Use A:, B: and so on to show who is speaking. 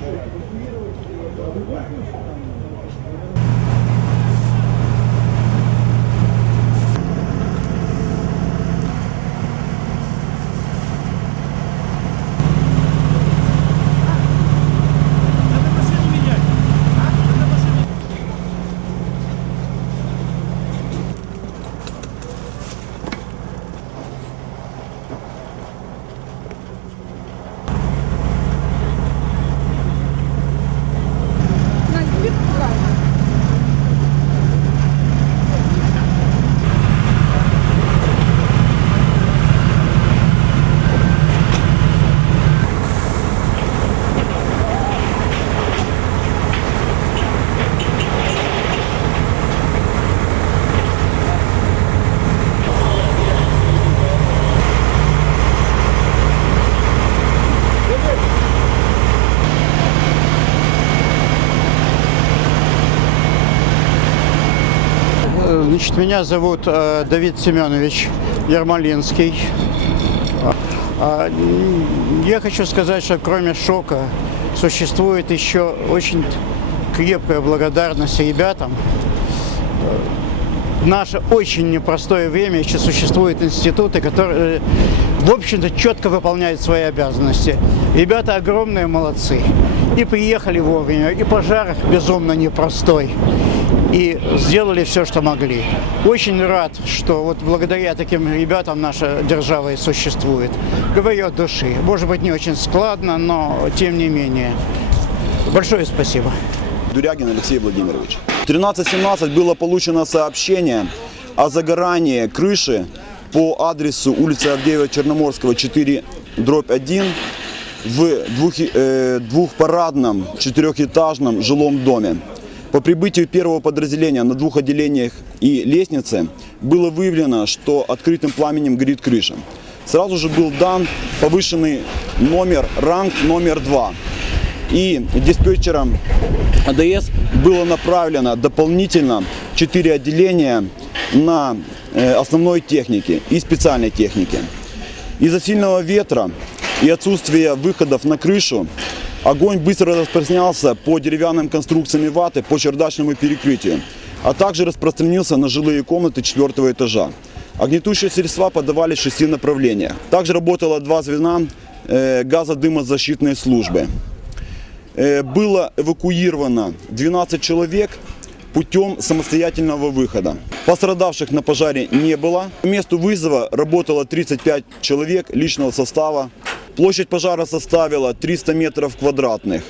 A: Да я просто кидайте лист, закрывай руками.
B: Э, Значит, меня зовут э, Давид Семенович Ермолинский. А, а, Я хочу сказать, что кроме шока существует еще очень крепкая благодарность ребятам. В наше очень непростое время еще существуют институты, которые, в общем-то, четко выполняют свои обязанности. Ребята огромные молодцы. И приехали вовремя, и пожар безумно непростой. И сделали все, что могли. Очень рад, что вот благодаря таким ребятам наша держава и существует. Говорю от души. Может быть, не очень складно, но тем не менее. Большое спасибо.
C: Дурягин Алексей Владимирович. В 13.17 было получено сообщение о загорании крыши по адресу улица Авдеева Черноморского 4 дробь 1 в двух, э, двухпарадном четырехэтажном жилом доме. По прибытию первого подразделения на двух отделениях и лестнице было выявлено, что открытым пламенем горит крыша. Сразу же был дан повышенный номер, ранг номер 2 и диспетчером АДС было направлено дополнительно 4 отделения на э, основной технике и специальной технике. Из-за сильного ветра и отсутствия выходов на крышу огонь быстро распространялся по деревянным конструкциям ваты по чердачному перекрытию, а также распространился на жилые комнаты четвертого этажа. Огнетушие средства подавались шести направлениях. Также работало два звена э, газодымозащитной службы. Э, было эвакуировано 12 человек путем самостоятельного выхода. Пострадавших на пожаре не было. По месту вызова работало 35 человек личного состава. Площадь пожара составила 300 метров квадратных.